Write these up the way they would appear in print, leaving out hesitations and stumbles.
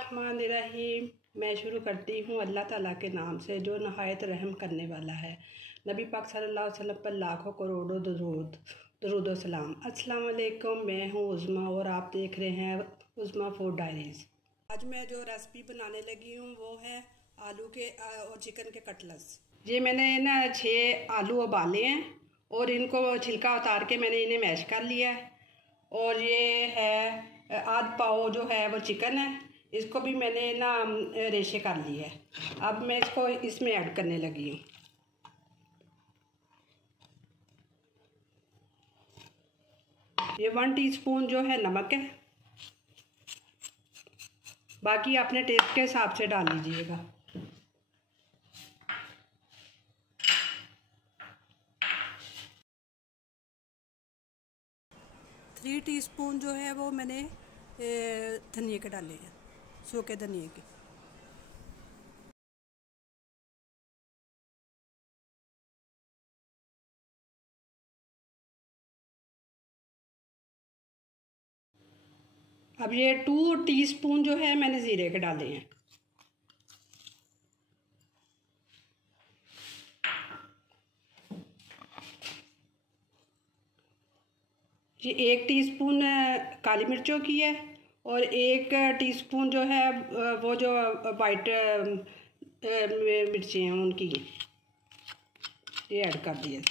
बिस्मिल्लाहिर्रहमानिर्रहीम। मैं शुरू करती हूँ अल्लाह ताला के नाम से जो नहायत रहम करने वाला है। नबी पाक सल्लल्लाहु अलैहि वसल्लम पर लाखों करोड़ों दरूद व सलाम। अस्सलाम वालेकुम, मैं हूँ उज़्मा और आप देख रहे हैं उज़्मा फूड डायरीज़। आज मैं जो रेसिपी बनाने लगी हूँ वो है आलू के और चिकन के कटलेट्स। ये मैंने ना 6 आलू उबाले हैं और इनको छिलका उतार के मैंने इन्हें मैश कर लिया है। और ये है आध पाव जो है वो चिकन है, इसको भी मैंने ना रेशे कर लिया है। अब मैं इसको इसमें ऐड करने लगी हूँ। ये 1 टीस्पून जो है नमक है, बाकी अपने टेस्ट के हिसाब से डाल लीजिएगा। थ्री टीस्पून जो है वो मैंने धनिया के डाले हैं, सूखे धनिया के। अब ये 2 टीस्पून जो है मैंने ज़ीरे के डाले हैं। ये 1 टीस्पून काली मिर्चों की है और 1 टीस्पून जो है वो जो वाइट मिर्ची हैं उनकी ये ऐड कर दिए।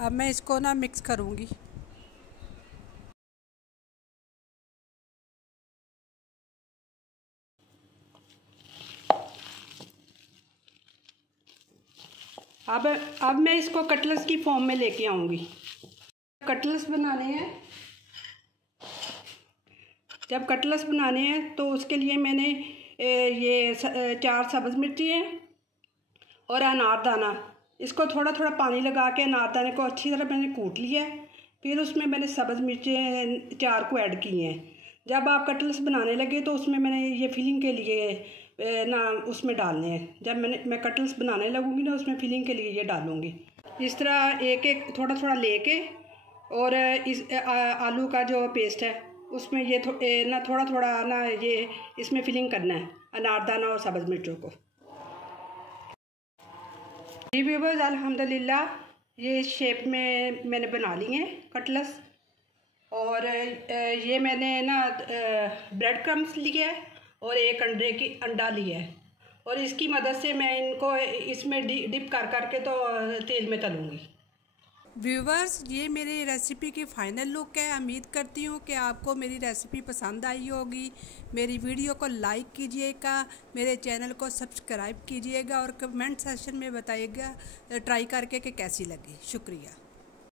अब मैं इसको ना मिक्स करूँगी। अब मैं इसको कटलेट्स की फॉर्म में लेके आऊँगी। कटलेट्स बनाने हैं, जब कटलेट्स बनाने हैं तो उसके लिए मैंने ये 4 सब्ज़ मिर्ची हैं और अनारदाना, इसको थोड़ा थोड़ा पानी लगा के अनारदाने को अच्छी तरह मैंने कूट लिया है। फिर उसमें मैंने सब्ज़ मिर्चें 4 को ऐड की हैं। जब आप कटलेट्स बनाने लगे तो उसमें मैंने ये फिलिंग के लिए ना उसमें डालने हैं। जब मैं कटलेट्स बनाने लगूँगी ना उसमें फिलिंग के लिए ये डालूँगी। इस तरह एक एक थोड़ा थोड़ा लेके और इस आलू का जो पेस्ट है उसमें ये ना थोड़ा थोड़ा ना ये इसमें फिलिंग करना है, अनारदाना और सब्ज़ मिर्चों को। जी व्यूअर्स, अल्हम्दुलिल्लाह ये शेप में मैंने बना ली हैं कटलेट्स। और ये मैंने ना ब्रेड क्रम्स लिया है और 1 अंडा लिया है और इसकी मदद से मैं इनको इसमें डिप कर करके तो तेल में तलूँगी। व्यूवर्स, ये मेरी रेसिपी की फ़ाइनल लुक है। उम्मीद करती हूँ कि आपको मेरी रेसिपी पसंद आई होगी। मेरी वीडियो को लाइक कीजिएगा, मेरे चैनल को सब्सक्राइब कीजिएगा और कमेंट सेक्शन में बताइएगा ट्राई करके कि कैसी लगी। शुक्रिया।